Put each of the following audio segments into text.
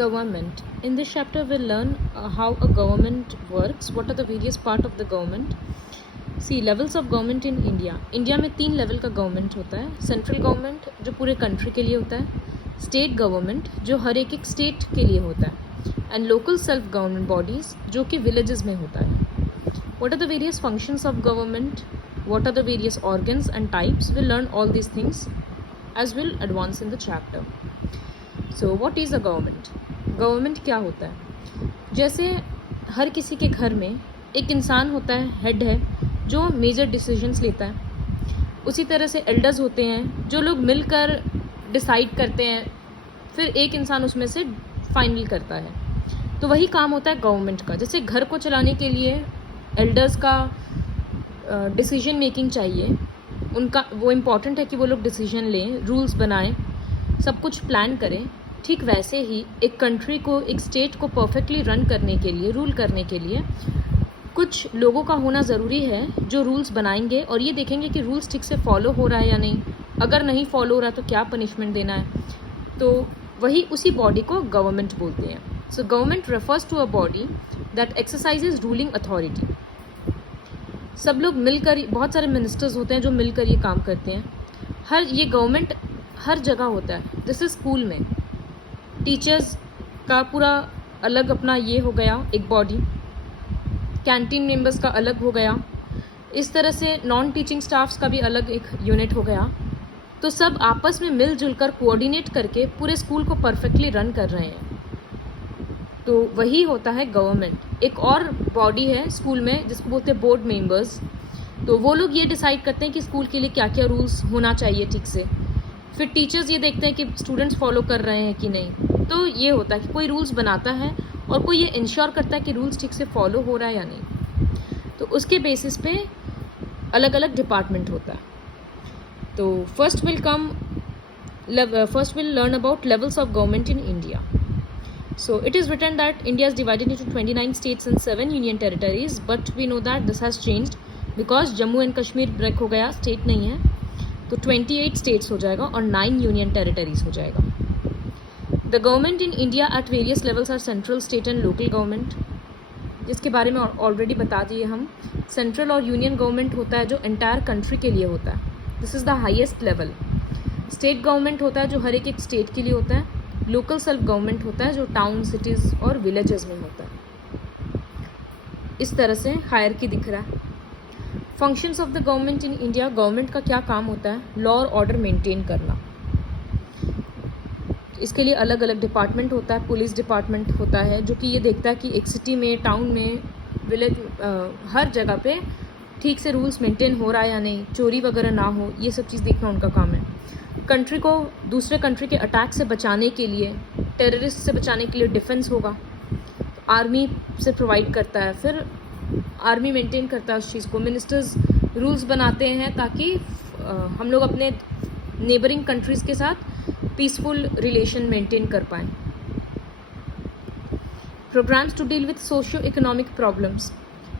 Government. In this chapter, we'll learn how a government works, what are the various parts of the government. See, levels of government in India. India में 3 level का government होता है. Central government जो पूरे country के लिए होता है, स्टेट गवर्नमेंट जो हर एक स्टेट के लिए होता है, and local self government bodies जो कि विलेजेस में होता है. What are the various functions of government? What are the various organs and types? We'll learn all these things as we'll advance in the chapter. So what is a government? Government क्या होता है? जैसे हर किसी के घर में एक इंसान होता है, हेड है, जो मेजर डिसीजंस लेता है. उसी तरह से एल्डर्स होते हैं जो लोग मिलकर डिसाइड करते हैं, फिर एक इंसान उसमें से फाइनल करता है. तो वही काम होता है गवर्नमेंट का. जैसे घर को चलाने के लिए एल्डर्स का डिसीजन मेकिंग चाहिए, उनका वो इम्पॉर्टेंट है कि वो लोग डिसीजन लें, रूल्स बनाएं, सब कुछ प्लान करें. ठीक वैसे ही एक कंट्री को, एक स्टेट को परफेक्टली रन करने के लिए, रूल करने के लिए कुछ लोगों का होना ज़रूरी है जो रूल्स बनाएंगे और ये देखेंगे कि रूल्स ठीक से फॉलो हो रहा है या नहीं. अगर नहीं फॉलो हो रहा तो क्या पनिशमेंट देना है. तो वही उसी बॉडी को गवर्नमेंट बोलते हैं. So government refers to a body that exercises ruling authority. सब लोग मिलकर, बहुत सारे मिनिस्टर्स होते हैं जो मिलकर ये काम करते हैं. ये गवर्नमेंट हर जगह होता है. जैसे स्कूल में टीचर्स का पूरा अलग अपना ये हो गया एक बॉडी, कैंटीन मेंबर्स का अलग हो गया, इस तरह से नॉन टीचिंग स्टाफ्स का भी अलग एक यूनिट हो गया. तो सब आपस में मिलजुल कर कोऑर्डिनेट करके पूरे स्कूल को परफेक्टली रन कर रहे हैं. तो वही होता है गवर्नमेंट. एक और बॉडी है स्कूल में जिसको बोलते हैं बोर्ड मेंबर्स. तो वो लोग ये डिसाइड करते हैं कि स्कूल के लिए क्या क्या रूल्स होना चाहिए ठीक से. फिर टीचर्स ये देखते हैं कि स्टूडेंट्स फॉलो कर रहे हैं कि नहीं. तो ये होता है कि कोई रूल्स बनाता है और कोई ये इंश्योर करता है कि रूल्स ठीक से फॉलो हो रहा है या नहीं. तो उसके बेसिस पे अलग अलग डिपार्टमेंट होता है. तो first will learn about levels of government in India. So it is written that India is divided into 29 states and 7 union territories, but we know that this has changed because Jammu and Kashmir break हो गया, state नहीं है. तो 28 states हो जाएगा और 9 union territories हो जाएगा. The government in India at various levels are central, state and local government, जिसके बारे में ऑलरेडी बता दिए हम. सेंट्रल और यूनियन गवर्नमेंट होता है जो एंटायर कंट्री के लिए होता है, this is the highest level. State government होता है जो हर एक स्टेट के लिए होता है. लोकल सेल्फ गवर्नमेंट होता है जो टाउन, सिटीज़ और विलेजेस में होता है. इस तरह से हायरकी दिख रहा है. Functions of the government in India. Government का क्या काम होता है? लॉ और ऑर्डर मेंटेन करना. इसके लिए अलग अलग डिपार्टमेंट होता है. पुलिस डिपार्टमेंट होता है जो कि ये देखता है कि एक सिटी में, टाउन में, विलेज, हर जगह पे ठीक से रूल्स मेंटेन हो रहा है या नहीं, चोरी वगैरह ना हो, ये सब चीज़ देखना उनका काम है. कंट्री को दूसरे कंट्री के अटैक से बचाने के लिए, टेररिस्ट से बचाने के लिए डिफेंस होगा, आर्मी से प्रोवाइड करता है. फिर आर्मी मेंटेन करता है उस चीज़ को. मिनिस्टर्स रूल्स बनाते हैं ताकि हम लोग अपने नेबरिंग कंट्रीज़ के साथ पीसफुल रिलेशन मेंटेन कर पाएँ. Programmes to deal with socio economic problems.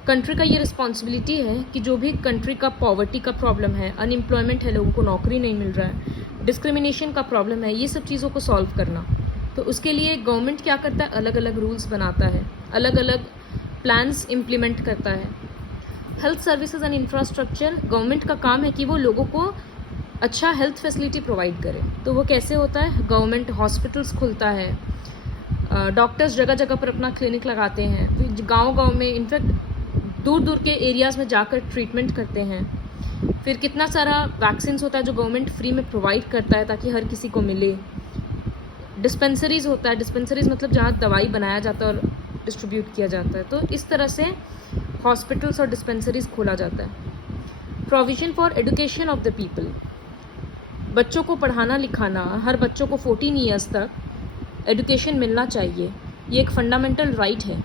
Country का ये रिस्पॉन्सिबिलिटी है कि जो भी कंट्री का पॉवर्टी का प्रॉब्लम है, अनएम्प्लॉयमेंट है, लोगों को नौकरी नहीं मिल रहा है, डिस्क्रिमिनेशन का प्रॉब्लम है, ये सब चीज़ों को सॉल्व करना. तो उसके लिए गवर्नमेंट क्या करता है? अलग अलग रूल्स बनाता है, अलग अलग प्लान्स इम्प्लीमेंट करता है. Health services and infrastructure. Government का काम है कि वो लोगों को अच्छा हेल्थ फैसिलिटी प्रोवाइड करे. तो वो कैसे होता है? गवर्नमेंट हॉस्पिटल्स खुलता है, डॉक्टर्स जगह जगह पर अपना क्लिनिक लगाते हैं, गाँव में, इनफैक्ट दूर दूर के एरियाज़ में जाकर ट्रीटमेंट करते हैं. फिर कितना सारा वैक्सीन्स होता है जो गवर्नमेंट फ्री में प्रोवाइड करता है ताकि हर किसी को मिले. डिस्पेंसरीज होता है. डिस्पेंसरीज मतलब जहाँ दवाई बनाया जाता है और डिस्ट्रीब्यूट किया जाता है. तो इस तरह से हॉस्पिटल्स और डिस्पेंसरीज खोला जाता है. Provision for education of the people. बच्चों को पढ़ाना लिखाना, हर बच्चों को 14 ईयर्स तक एजुकेशन मिलना चाहिए, ये एक फंडामेंटल राइट है.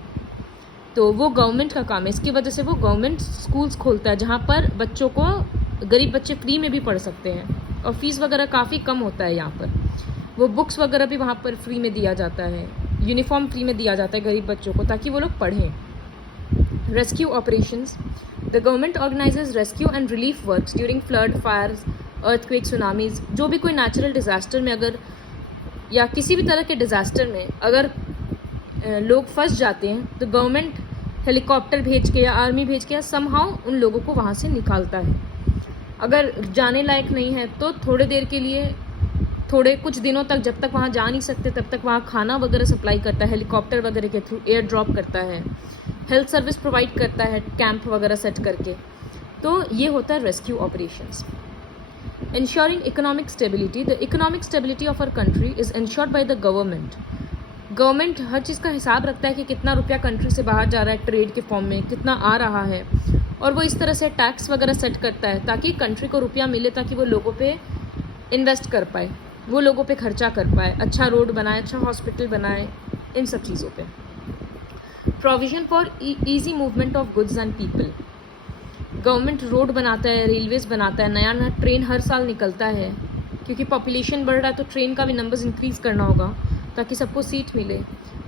तो वो गवर्नमेंट का काम है. इसकी वजह से वो गवर्नमेंट स्कूल्स खोलता है जहाँ पर बच्चों को, गरीब बच्चे फ्री में भी पढ़ सकते हैं और फीस वगैरह काफ़ी कम होता है यहाँ पर. वो बुक्स वगैरह भी वहाँ पर फ्री में दिया जाता है, यूनिफॉर्म फ्री में दिया जाता है गरीब बच्चों को ताकि वो लोग पढ़ें. Rescue operations. The government organises rescue and relief works during flood, fires, earthquake, tsunamis. जो भी कोई नेचुरल डिज़ास्टर में अगर या किसी भी तरह के डिज़ास्टर में अगर लोग फंस जाते हैं तो गवर्नमेंट हेलीकॉप्टर भेज के या आर्मी भेज के या समहाउ उन लोगों को वहाँ से निकालता है। अगर जाने लायक नहीं है तो थोड़े देर के लिए, थोड़े कुछ दिनों तक, जब तक वहाँ जा नहीं सकते तब तक वहाँ खाना वगैरह सप्लाई करता है, हेलीकॉप्टर वगैरह के थ्रू एयर ड्रॉप करता है, हेल्थ सर्विस प्रोवाइड करता है कैंप वगैरह सेट करके। तो ये होता है rescue operations. Ensuring economic stability. The economic stability of our country is ensured by the government. Government हर चीज़ का हिसाब रखता है कि कितना रुपया कंट्री से बाहर जा रहा है ट्रेड के फॉर्म में, कितना आ रहा है, और वो इस तरह से टैक्स वगैरह सेट करता है ताकि कंट्री को रुपया मिले, ताकि वो लोगों पे इन्वेस्ट कर पाए, वो लोगों पे खर्चा कर पाए, अच्छा रोड बनाए, अच्छा हॉस्पिटल बनाए, इन सब चीज़ों पे। Provision for easy movement of goods and people. Government road बनाता है, रेलवेज़ बनाता है, नया नया ट्रेन हर साल निकलता है, क्योंकि पॉपुलेशन बढ़ रहा है तो ट्रेन का भी नंबर्स इंक्रीज़ करना होगा ताकि सबको सीट मिले।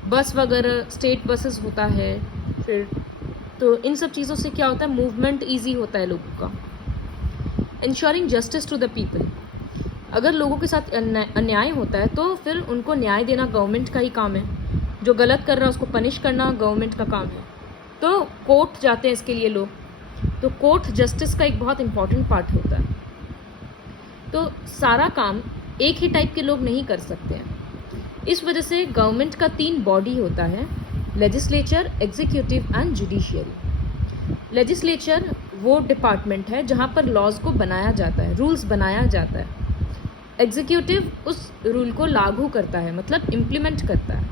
बस वगैरह स्टेट बसेस होता है फिर, तो इन सब चीज़ों से क्या होता है, मूवमेंट ईजी होता है लोगों का। Ensuring justice to the people. अगर लोगों के साथ अन्याय होता है तो फिर उनको न्याय देना गवर्नमेंट का ही काम है। जो गलत कर रहा है उसको पनिश करना गवर्नमेंट का काम है। तो कोर्ट जाते हैं इसके लिए लोग, तो कोर्ट जस्टिस का एक बहुत इंपॉर्टेंट पार्ट होता है। तो सारा काम एक ही टाइप के लोग नहीं कर सकते हैं, इस वजह से गवर्नमेंट का 3 बॉडी होता है, legislature, executive and judiciary. Legislature वो डिपार्टमेंट है जहाँ पर लॉज को बनाया जाता है, रूल्स बनाया जाता है। एग्जीक्यूटिव उस रूल को लागू करता है, मतलब इम्प्लीमेंट करता है,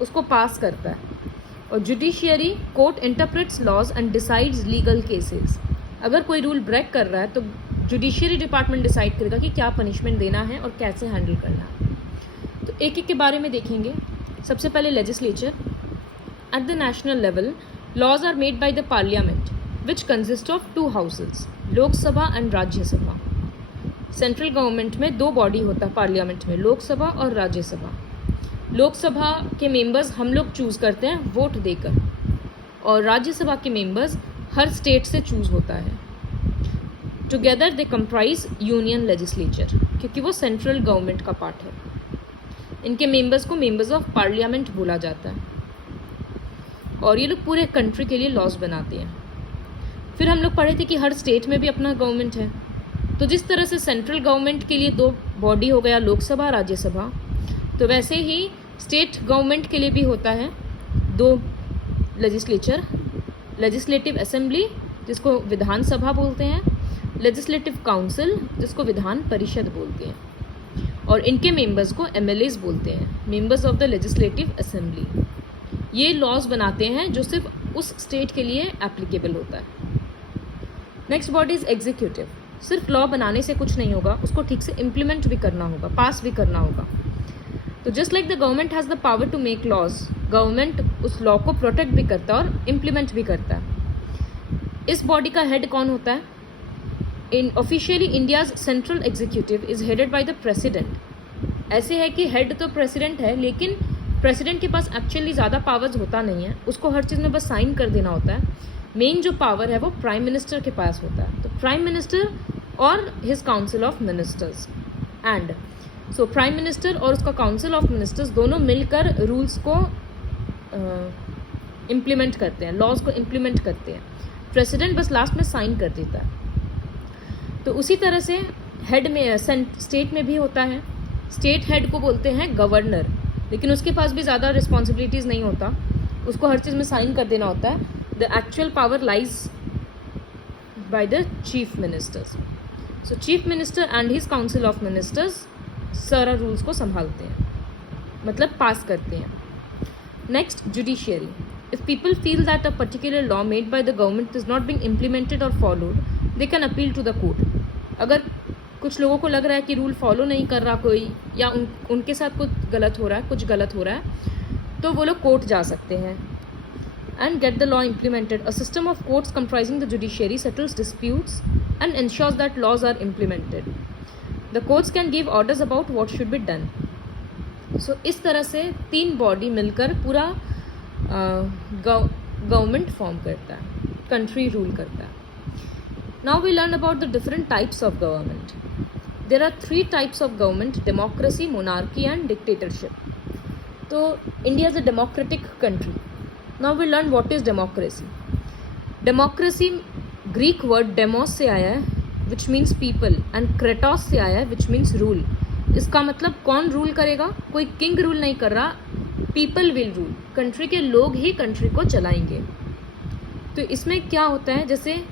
उसको पास करता है। और judiciary, court interprets laws and decides legal cases. अगर कोई रूल ब्रेक कर रहा है तो जुडिशियरी डिपार्टमेंट डिसाइड करेगा कि क्या पनिशमेंट देना है और कैसे हैंडल करना है। तो एक एक के बारे में देखेंगे। सबसे पहले legislature. At the national level laws are made by the parliament which consist of 2 houses, Lok Sabha and Rajya Sabha. Central government में 2 बॉडी होता है पार्लियामेंट में, लोकसभा और राज्यसभा। लोकसभा के मेंबर्स हम लोग चूज़ करते हैं वोट देकर, और राज्यसभा के मेंबर्स हर स्टेट से चूज़ होता है। Together they comprise union legislature, क्योंकि वो सेंट्रल गवर्नमेंट का पार्ट है। इनके मेंबर्स को मेंबर्स ऑफ पार्लियामेंट बोला जाता है, और ये लोग पूरे कंट्री के लिए लॉज बनाते हैं। फिर हम लोग पढ़े थे कि हर स्टेट में भी अपना गवर्नमेंट है, तो जिस तरह से सेंट्रल गवर्नमेंट के लिए 2 बॉडी हो गया, लोकसभा, राज्यसभा, तो वैसे ही स्टेट गवर्नमेंट के लिए भी होता है 2 लेजिस्लेचर, लेजिस्लेटिव असेंबली जिसको विधानसभा बोलते हैं, लेजिस्लेटिव काउंसिल जिसको विधान परिषद बोलते हैं, और इनके मेंबर्स को एमएलएज बोलते हैं, members of the legislative assembly. ये लॉज बनाते हैं जो सिर्फ उस स्टेट के लिए एप्लीकेबल होता है। Next body is executive. सिर्फ लॉ बनाने से कुछ नहीं होगा, उसको ठीक से इम्प्लीमेंट भी करना होगा, पास भी करना होगा। तो just like the government has the power to make laws, government उस लॉ को प्रोटेक्ट भी करता है और इम्प्लीमेंट भी करता है। इस बॉडी का हेड कौन होता है? In officially India's central executive is headed by the president. ऐसे है कि हेड तो प्रेसिडेंट है, लेकिन प्रेसिडेंट के पास एक्चुअली ज़्यादा पावर्स होता नहीं है, उसको हर चीज़ में बस साइन कर देना होता है। मेन जो पावर है वो प्राइम मिनिस्टर के पास होता है। तो प्राइम मिनिस्टर और his council of ministers and so prime minister और उसका काउंसिल ऑफ मिनिस्टर्स दोनों मिलकर रूल्स को इम्प्लीमेंट करते हैं, लॉज को इम्प्लीमेंट करते हैं। प्रेसिडेंट बस लास्ट में साइन कर देता है। तो उसी तरह से हेड में स्टेट में भी होता है। स्टेट हेड को बोलते हैं गवर्नर, लेकिन उसके पास भी ज़्यादा रिस्पॉन्सिबिलिटीज़ नहीं होता, उसको हर चीज़ में साइन कर देना होता है। The actual power lies by the chief ministers. So chief minister and his council of ministers सारा रूल्स को संभालते हैं, मतलब पास करते हैं। Next, judiciary. If people feel that a particular law made by the government is not being implemented और followed, they can appeal to the court. अगर कुछ लोगों को लग रहा है कि रूल फॉलो नहीं कर रहा कोई, या उनके साथ कुछ गलत हो रहा है, तो वो लोग कोर्ट जा सकते हैं and get the law implemented. A system of courts comprising the judiciary settles disputes and ensures that laws are implemented. The courts can give orders about what should be done. So इस तरह से 3 body मिलकर पूरा government form करता है, country rule करता है। Now we learn about the different types of government. There are 3 types of government: democracy, monarchy and dictatorship. तो India is a democratic country. Now we learn what is democracy. Democracy Greek word demos से आया है which means people, and kratos से आया है which means rule. इसका मतलब कौन रूल करेगा? कोई किंग रूल नहीं कर रहा, पीपल विल रूल. कंट्री के लोग ही कंट्री को चलाएंगे. तो इसमें क्या होता है, जैसे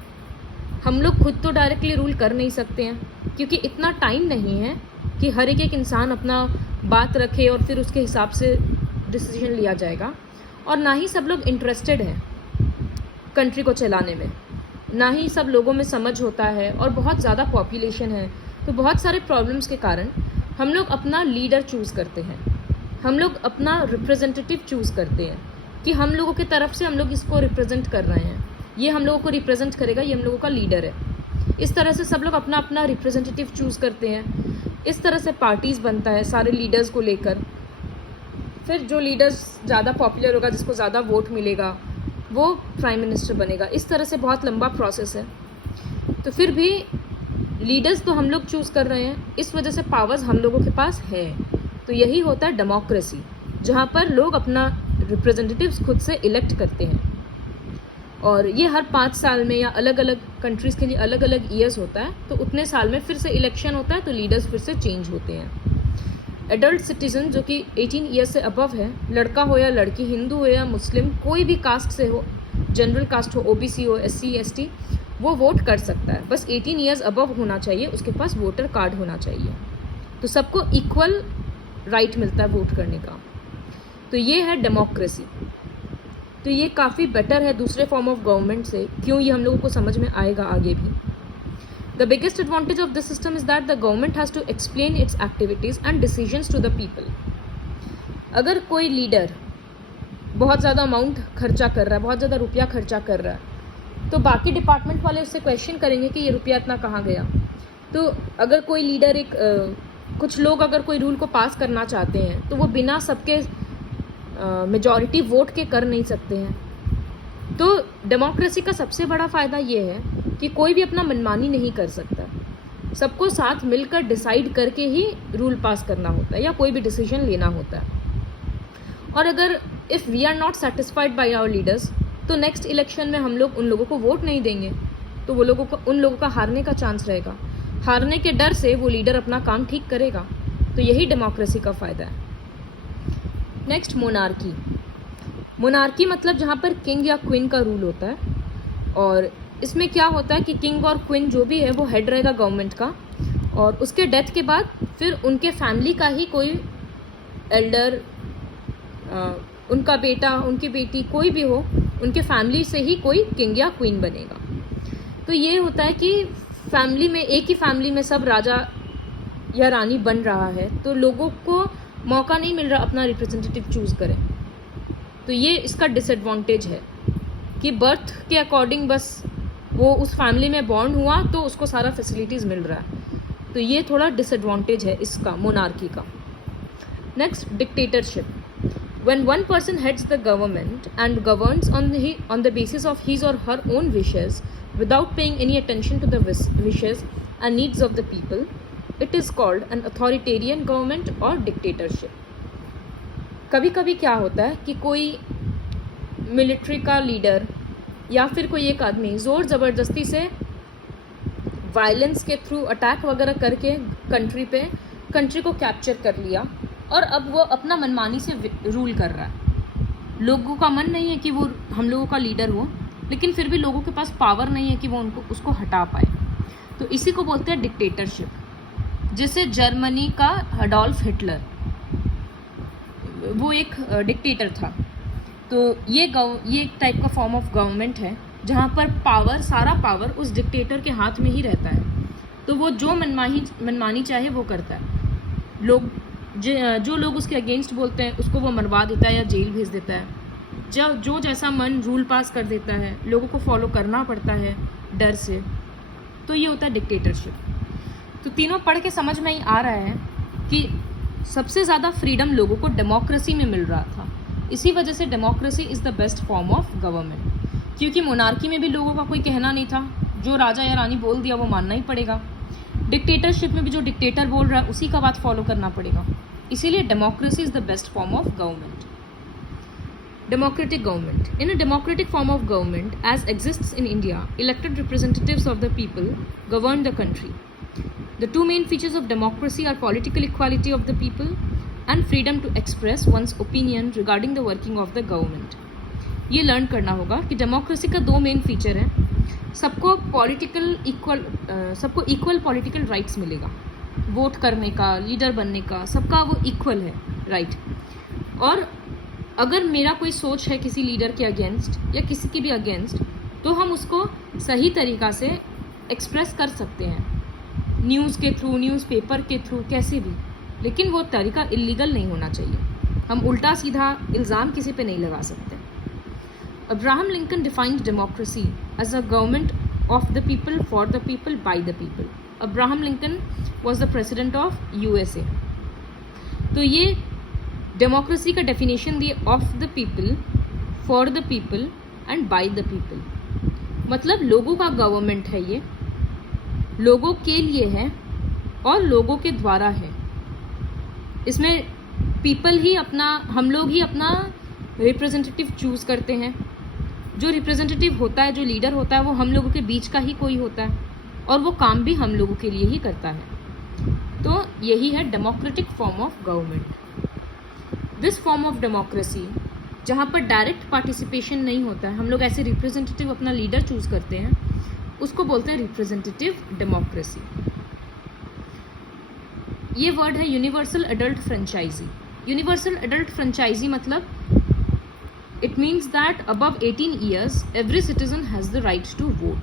हम लोग खुद तो डायरेक्टली रूल कर नहीं सकते हैं क्योंकि इतना टाइम नहीं है कि हर एक इंसान अपना बात रखे और फिर उसके हिसाब से डिसीजन लिया जाएगा. और ना ही सब लोग इंटरेस्टेड हैं कंट्री को चलाने में, ना ही सब लोगों में समझ होता है, और बहुत ज़्यादा पॉपुलेशन है. तो बहुत सारे प्रॉब्लम्स के कारण हम लोग अपना लीडर चूज़ करते हैं, हम लोग अपना रिप्रेजेंटेटिव चूज़ करते हैं कि हम लोगों की तरफ से हम लोग इसको रिप्रेजेंट कर रहे हैं, ये हम लोगों को रिप्रेजेंट करेगा, ये हम लोगों का लीडर है. इस तरह से सब लोग अपना अपना रिप्रेजेंटेटिव चूज़ करते हैं. इस तरह से पार्टीज़ बनता है सारे लीडर्स को लेकर. फिर जो लीडर्स ज़्यादा पॉपुलर होगा, जिसको ज़्यादा वोट मिलेगा, वो प्राइम मिनिस्टर बनेगा. इस तरह से बहुत लंबा प्रोसेस है. तो फिर भी लीडर्स तो हम लोग चूज़ कर रहे हैं, इस वजह से पावर्स हम लोगों के पास है. तो यही होता है डेमोक्रेसी, जहाँ पर लोग अपना रिप्रेजेंटेटिव्स खुद से इलेक्ट करते हैं. और ये हर 5 साल में या अलग अलग कंट्रीज़ के लिए अलग अलग ईयर्स होता है. तो उतने साल में फिर से इलेक्शन होता है, तो लीडर्स फिर से चेंज होते हैं. एडल्ट सिटीजन जो कि 18 ईयर्स से अबव है, लड़का हो या लड़की, हिंदू हो या मुस्लिम, कोई भी कास्ट से हो, जनरल कास्ट हो, ओबीसी हो, एससी एसटी, वो वोट कर सकता है. बस 18 ईयर्स अबव होना चाहिए, उसके पास वोटर कार्ड होना चाहिए. तो सबको इक्वल राइट मिलता है वोट करने का. तो ये है डेमोक्रेसी. तो ये काफ़ी बेटर है दूसरे फॉर्म ऑफ गवर्नमेंट से. क्यों, ये हम लोगों को समझ में आएगा आगे भी. The biggest advantage of this system is that the government has to explain its activities and decisions to the people. अगर कोई लीडर बहुत ज़्यादा अमाउंट खर्चा कर रहा है, बहुत ज़्यादा रुपया खर्चा कर रहा है, तो बाकी डिपार्टमेंट वाले उससे क्वेश्चन करेंगे कि ये रुपया इतना कहाँ गया. तो अगर कोई लीडर कुछ लोग अगर कोई रूल को पास करना चाहते हैं, तो वो बिना सबके मेजॉरिटी वोट के कर नहीं सकते हैं. तो डेमोक्रेसी का सबसे बड़ा फ़ायदा ये है कि कोई भी अपना मनमानी नहीं कर सकता. सबको साथ मिलकर डिसाइड करके ही रूल पास करना होता है या कोई भी डिसीजन लेना होता है. और अगर if we are not satisfied by our leaders, तो नेक्स्ट इलेक्शन में हम लोग उन लोगों को वोट नहीं देंगे, तो वो उन लोगों का हारने का चांस रहेगा. हारने के डर से वो लीडर अपना काम ठीक करेगा. तो यही डेमोक्रेसी का फ़ायदा है. Next, monarchy. मोनार्की मतलब जहाँ पर किंग या क्वीन का रूल होता है. और इसमें क्या होता है कि किंग और क्वीन जो भी है वो हेड रहेगा गवर्नमेंट का, और उसके डेथ के बाद फिर उनके फैमिली का ही कोई एल्डर, उनका बेटा, उनकी बेटी, कोई भी हो, उनके फैमिली से ही कोई किंग या क्वीन बनेगा. तो ये होता है कि फैमिली में, एक ही फैमिली में सब राजा या रानी बन रहा है, तो लोगों को मौका नहीं मिल रहा अपना रिप्रेजेंटेटिव चूज़ करें. तो ये इसका डिसएडवांटेज है कि बर्थ के अकॉर्डिंग बस वो उस फैमिली में बॉर्न हुआ तो उसको सारा फैसिलिटीज़ मिल रहा है. तो ये थोड़ा डिसएडवांटेज है इसका, मोनार्की का. Next, dictatorship. When one person heads the government and governs on the basis of his or her own wishes without paying any attention to the wishes and needs of the people, it is called an authoritarian government or dictatorship. कभी कभी क्या होता है कि कोई military का leader या फिर कोई एक आदमी ज़ोर ज़बरदस्ती से वायलेंस के थ्रू अटैक वगैरह करके कंट्री को कैप्चर कर लिया, और अब वो अपना मनमानी से रूल कर रहा है. लोगों का मन नहीं है कि वो हम लोगों का लीडर हो, लेकिन फिर भी लोगों के पास पावर नहीं है कि वो उसको हटा पाए. तो इसी को बोलते हैं डिक्टेटरशिप. जैसे जर्मनी का अडोल्फ हिटलर, वो एक डिक्टेटर था. तो ये एक टाइप का फॉर्म ऑफ गवर्नमेंट है जहाँ पर सारा पावर उस डिक्टेटर के हाथ में ही रहता है. तो वो जो मनमानी चाहे वो करता है. जो लोग उसके अगेंस्ट बोलते हैं उसको वो मरवा देता है या जेल भेज देता है. जो जैसा मन रूल पास कर देता है, लोगों को फॉलो करना पड़ता है डर से. तो ये होता है डिक्टेटरशिप. तो तीनों पढ़ के समझ में ही आ रहा है कि सबसे ज़्यादा फ्रीडम लोगों को डेमोक्रेसी में मिल रहा था. इसी वजह से democracy is the best form of government. क्योंकि मोनार्की में भी लोगों का कोई कहना नहीं था, जो राजा या रानी बोल दिया वो मानना ही पड़ेगा. डिक्टेटरशिप में भी जो डिक्टेटर बोल रहा है उसी का बात फॉलो करना पड़ेगा. इसीलिए democracy is the best form of government. Democratic government. In a democratic form of government, as exists in India, elected representatives of the people govern the country. The two main features of democracy are political equality of the people and freedom to express one's opinion regarding the working of the government. ये learn करना होगा कि democracy का दो main feature है. सबको equal political rights मिलेगा, vote करने का, लीडर बनने का, सबका वो इक्वल है राइट. और अगर मेरा कोई सोच है किसी लीडर के अगेंस्ट या किसी के भी अगेंस्ट, तो हम उसको सही तरीक़ा से एक्सप्रेस कर सकते हैं, न्यूज़ के थ्रू, न्यूज़पेपर के थ्रू, कैसे भी. लेकिन वो तरीका इलीगल नहीं होना चाहिए. हम उल्टा सीधा इल्ज़ाम किसी पे नहीं लगा सकते. Abraham Lincoln defined democracy as a government of the people, for the people, by the people. Abraham Lincoln was the president of USA. तो ये डेमोक्रेसी का डेफिनेशन दिए, of the people, for the people and by the people. मतलब लोगों का government है, ये लोगों के लिए है और लोगों के द्वारा है. इसमें पीपल ही अपना, हम लोग ही अपना रिप्रेजेंटेटिव चूज़ करते हैं. जो रिप्रेजेंटेटिव होता है, जो लीडर होता है, वो हम लोगों के बीच का ही कोई होता है और वो काम भी हम लोगों के लिए ही करता है. तो यही है democratic form of government. This form of democracy जहाँ पर डायरेक्ट पार्टिसिपेशन नहीं होता है, हम लोग ऐसे रिप्रेजेंटेटिव अपना लीडर चूज़ करते हैं, उसको बोलते हैं रिप्रेजेंटेटिव डेमोक्रेसी. ये वर्ड है universal adult franchise. Universal adult franchise मतलब it means that above 18 years every citizen has the right to vote.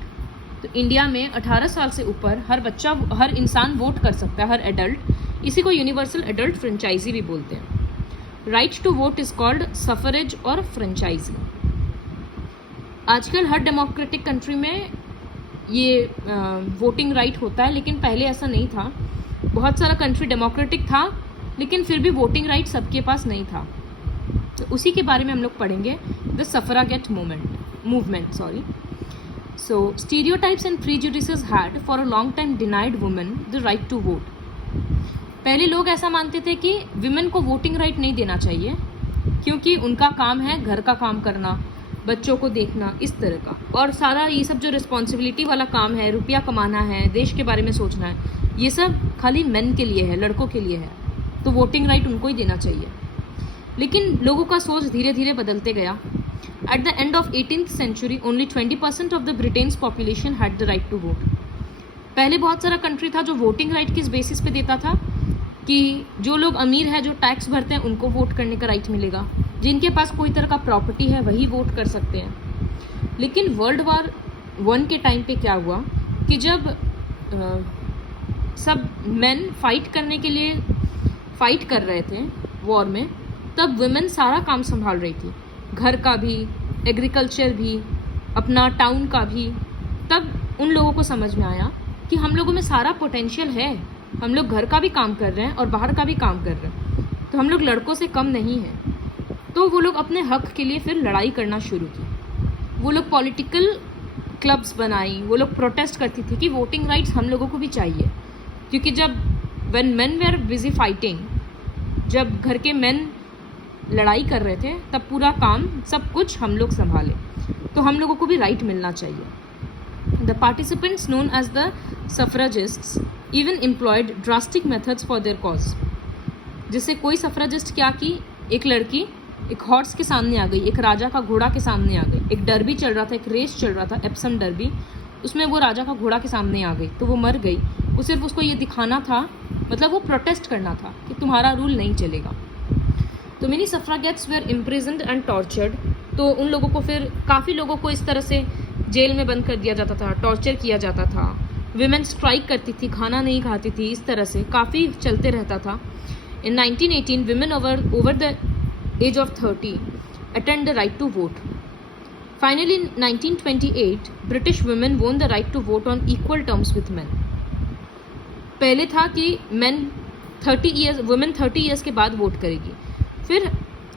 तो इंडिया में 18 साल से ऊपर हर बच्चा, हर इंसान वोट कर सकता है, हर एडल्ट. इसी को यूनिवर्सल एडल्ट फ्रेंचाइजी भी बोलते हैं. Right to vote is called suffrage और फ्रेंचाइजी. आजकल हर डेमोक्रेटिक कंट्री में ये वोटिंग राइट होता है, लेकिन पहले ऐसा नहीं था. बहुत सारा कंट्री डेमोक्रेटिक था लेकिन फिर भी वोटिंग राइट सबके पास नहीं था. तो उसी के बारे में हम लोग पढ़ेंगे, the suffragette movement. So, stereotypes and prejudices had for a long time denied women the right to vote. पहले लोग ऐसा मानते थे कि विमेन को वोटिंग राइट नहीं देना चाहिए क्योंकि उनका काम है घर का काम करना, बच्चों को देखना, इस तरह का. और सारा ये सब जो रिस्पॉन्सिबिलिटी वाला काम है, रुपया कमाना है, देश के बारे में सोचना है, ये सब खाली मेन के लिए है, लड़कों के लिए है. तो वोटिंग राइट उनको ही देना चाहिए. लेकिन लोगों का सोच धीरे धीरे बदलते गया. At the end of 18th century, only 20% of the Britain's population had the right to vote. पहले बहुत सारा कंट्री था जो वोटिंग राइट किस बेसिस पे देता था कि जो लोग अमीर है, जो टैक्स भरते हैं, उनको वोट करने का राइट मिलेगा. जिनके पास कोई तरह का प्रॉपर्टी है वही वोट कर सकते हैं. लेकिन वर्ल्ड वॉर 1 के टाइम पे क्या हुआ कि जब सब मेन फाइट करने के लिए फाइट कर रहे थे वॉर में, तब वुमेन सारा काम संभाल रही थी, घर का भी, एग्रीकल्चर भी, अपना टाउन का भी. तब उन लोगों को समझ में आया कि हम लोगों में सारा पोटेंशियल है, हम लोग घर का भी काम कर रहे हैं और बाहर का भी काम कर रहे हैं, तो हम लोग लड़कों से कम नहीं हैं. तो वो लोग अपने हक के लिए फिर लड़ाई करना शुरू की. वो लोग पॉलिटिकल क्लब्स बनाई, वो लोग प्रोटेस्ट करती थी कि वोटिंग राइट्स हम लोगों को भी चाहिए. क्योंकि जब when men were busy fighting, जब घर के मेन लड़ाई कर रहे थे, तब पूरा काम सब कुछ हम लोग संभाले, तो हम लोगों को भी राइट मिलना चाहिए. The participants known as the suffragists even employed drastic methods for their cause. जिससे कोई सफराजिस्ट क्या की, एक लड़की एक हॉर्स के सामने आ गई, एक राजा का घोड़ा के सामने आ गई, एक डरबी चल रहा था, एक रेस चल रहा था, एप्सम डरबी, उसमें वो राजा का घोड़ा के सामने आ गई, तो वो मर गई. वो सिर्फ उसको ये दिखाना था, मतलब वो प्रोटेस्ट करना था कि तुम्हारा रूल नहीं चलेगा. तो many suffragettes were imprisoned and tortured. तो उन लोगों को फिर काफ़ी लोगों को इस तरह से जेल में बंद कर दिया जाता था, टॉर्चर किया जाता था. विमेन स्ट्राइक करती थी, खाना नहीं खाती थी, इस तरह से काफ़ी चलते रहता था. In 1918 women over the age of 30 attained the right to vote. Finally in 1928 British women won the right to vote on equal terms with man. पहले था कि वुमेन 30 ईयर्स के बाद वोट करेगी, फिर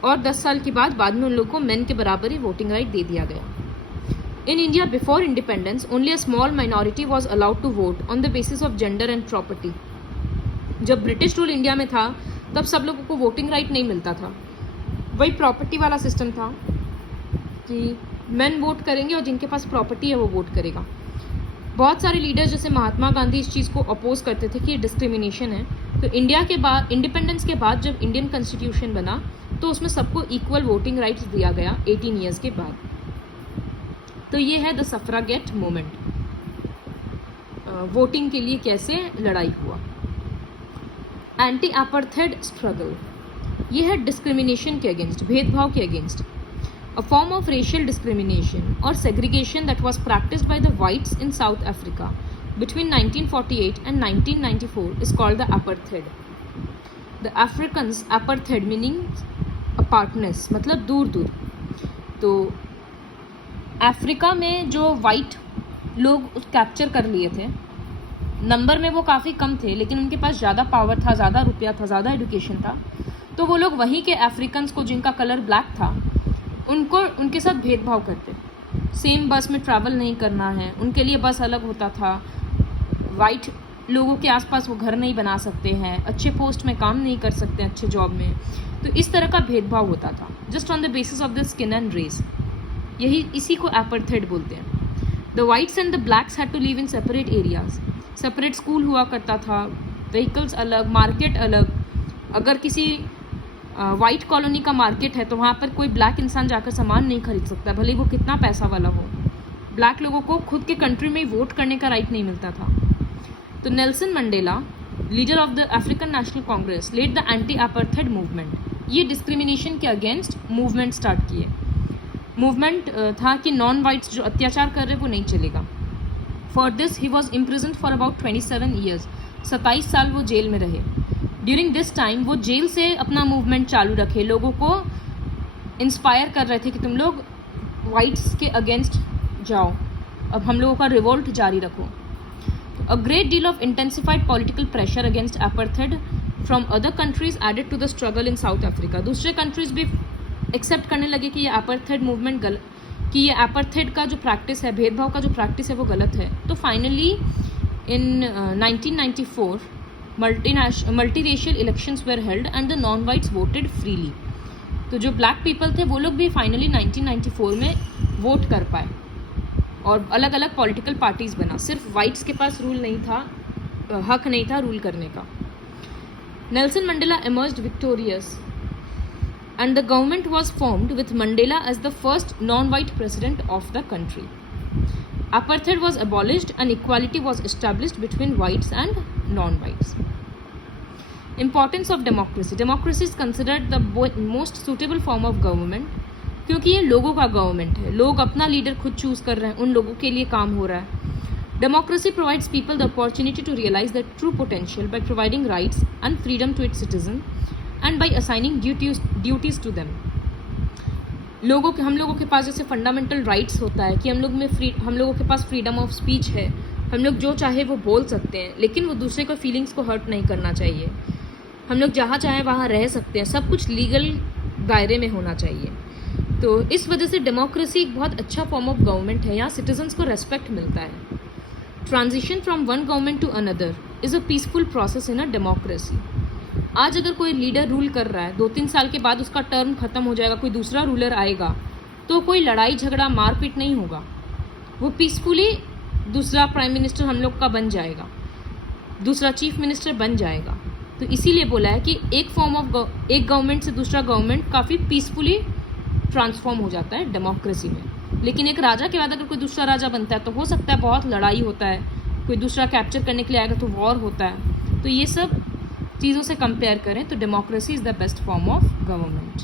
और 10 साल के बाद में उन लोगों को मेन के बराबर ही वोटिंग राइट दे दिया गया. In India before independence only a small minority was allowed to vote on the basis of gender and property. जब ब्रिटिश रूल इंडिया में था तब सब लोगों को वोटिंग राइट नहीं मिलता था। वही प्रॉपर्टी वाला सिस्टम था कि मेन वोट करेंगे और जिनके पास प्रॉपर्टी है वो वोट करेगा। बहुत सारे लीडर्स जैसे महात्मा गांधी इस चीज़ को अपोज करते थे कि ये डिस्क्रिमिनेशन है। तो इंडिया के बाद, इंडिपेंडेंस के बाद जब इंडियन कॉन्स्टिट्यूशन बना तो उसमें सबको इक्वल वोटिंग राइट्स दिया गया 18 ईयर्स के बाद। तो ये है द सफ्रागेट मूवमेंट, वोटिंग के लिए कैसे लड़ाई हुआ। एंटी अपार्थाइड स्ट्रगल, ये है डिस्क्रिमिनेशन के अगेंस्ट, भेदभाव के against. A form of racial discrimination or segregation that was practiced by the whites in South Africa between 1948 and 1994 is called the apartheid. The Africans, apartheid meaning apartness, मतलब दूर दूर। तो Africa में जो white लोग capture कर लिए थे, नंबर में वो काफ़ी कम थे लेकिन उनके पास ज़्यादा पावर था, ज़्यादा रुपया था, ज़्यादा एजुकेशन था। तो वो लोग वहीं के अफ्रीकन्स को जिनका कलर ब्लैक था उनको उनके साथ भेदभाव करते। सेम बस में ट्रैवल नहीं करना है, उनके लिए बस अलग होता था। वाइट लोगों के आसपास वो घर नहीं बना सकते हैं, अच्छे पोस्ट में काम नहीं कर सकते, अच्छे जॉब में। तो इस तरह का भेदभाव होता था just on the basis of the skin and race. इसी को अपार्थाइड बोलते हैं। The whites and the blacks had to live in separate areas. Separate school हुआ करता था, व्हीकल्स अलग, मार्केट अलग। अगर किसी वाइट कॉलोनी का मार्केट है तो वहाँ पर कोई ब्लैक इंसान जाकर सामान नहीं खरीद सकता, भले वो कितना पैसा वाला हो। ब्लैक लोगों को खुद के कंट्री में वोट करने का राइट नहीं मिलता था। तो Nelson Mandela, leader of the African National Congress, led the anti apartheid movement. ये डिस्क्रिमिनेशन के अगेंस्ट मूवमेंट स्टार्ट किए। मूवमेंट था कि नॉन वाइट्स जो अत्याचार कर रहे वो नहीं चलेगा। For this he was imprisoned for about 27 years. 27 साल वो जेल में रहे। ड्यूरिंग दिस टाइम वो जेल से अपना मूवमेंट चालू रखे, लोगों को इंस्पायर कर रहे थे कि तुम लोग वाइट्स के अगेंस्ट जाओ, अब हम लोगों का रिवोल्ट जारी रखो। A great deal of intensified political pressure against apartheid from other countries added to the struggle in South Africa. दूसरे कंट्रीज भी एक्सेप्ट करने लगे कि ये अपार्थाइड मूवमेंट कि ये अपार्थाइड का जो प्रैक्टिस है, भेदभाव का जो प्रैक्टिस है वो गलत है। तो finally in 1994 multiracial elections were held and the non-whites voted freely. तो जो ब्लैक पीपल थे वो लोग भी फाइनली 1994 में वोट कर पाए और अलग अलग पॉलिटिकल पार्टीज बना। सिर्फ वाइट्स के पास रूल नहीं था, हक नहीं था रूल करने का। Nelson Mandela emerged victorious and the government was formed with Mandela as the first non-white president of the country. Apartheid was abolished and equality was established between whites and non-whites. Importance of democracy. Democracy is considered the most suitable form of government क्योंकि ये लोगों का government है, लोग अपना leader खुद choose कर रहे हैं, उन लोगों के लिए काम हो रहा है। Democracy provides people the opportunity to realize their true potential by providing rights and freedom to its citizens and by assigning duties to them. हम लोगों के पास जैसे फंडामेंटल राइट्स होता है कि हम लोगों के पास फ्रीडम ऑफ स्पीच है, हम लोग जो चाहे वो बोल सकते हैं, लेकिन वो दूसरे को फीलिंग्स को हर्ट नहीं करना चाहिए। हम लोग जहाँ चाहें वहाँ रह सकते हैं, सब कुछ लीगल दायरे में होना चाहिए। तो इस वजह से डेमोक्रेसी एक बहुत अच्छा फॉर्म ऑफ गवर्नमेंट है, यहाँ सिटीजन्स को रेस्पेक्ट मिलता है। Transition from one government to another is a peaceful process in a democracy. आज अगर कोई लीडर रूल कर रहा है, 2-3 साल के बाद उसका टर्म खत्म हो जाएगा, कोई दूसरा रूलर आएगा, तो कोई लड़ाई झगड़ा मारपीट नहीं होगा, वो पीसफुली दूसरा प्राइम मिनिस्टर हम लोग का बन जाएगा, दूसरा चीफ मिनिस्टर बन जाएगा। तो इसीलिए बोला है कि एक गवर्नमेंट से दूसरा गवर्नमेंट काफ़ी पीसफुली ट्रांसफॉर्म हो जाता है डेमोक्रेसी में। लेकिन एक राजा के बाद अगर कोई दूसरा राजा बनता है तो हो सकता है बहुत लड़ाई होता है, कोई दूसरा कैप्चर करने के लिए आएगा तो वॉर होता है। तो ये सब चीज़ों से कंपेयर करें तो democracy is the best form of government.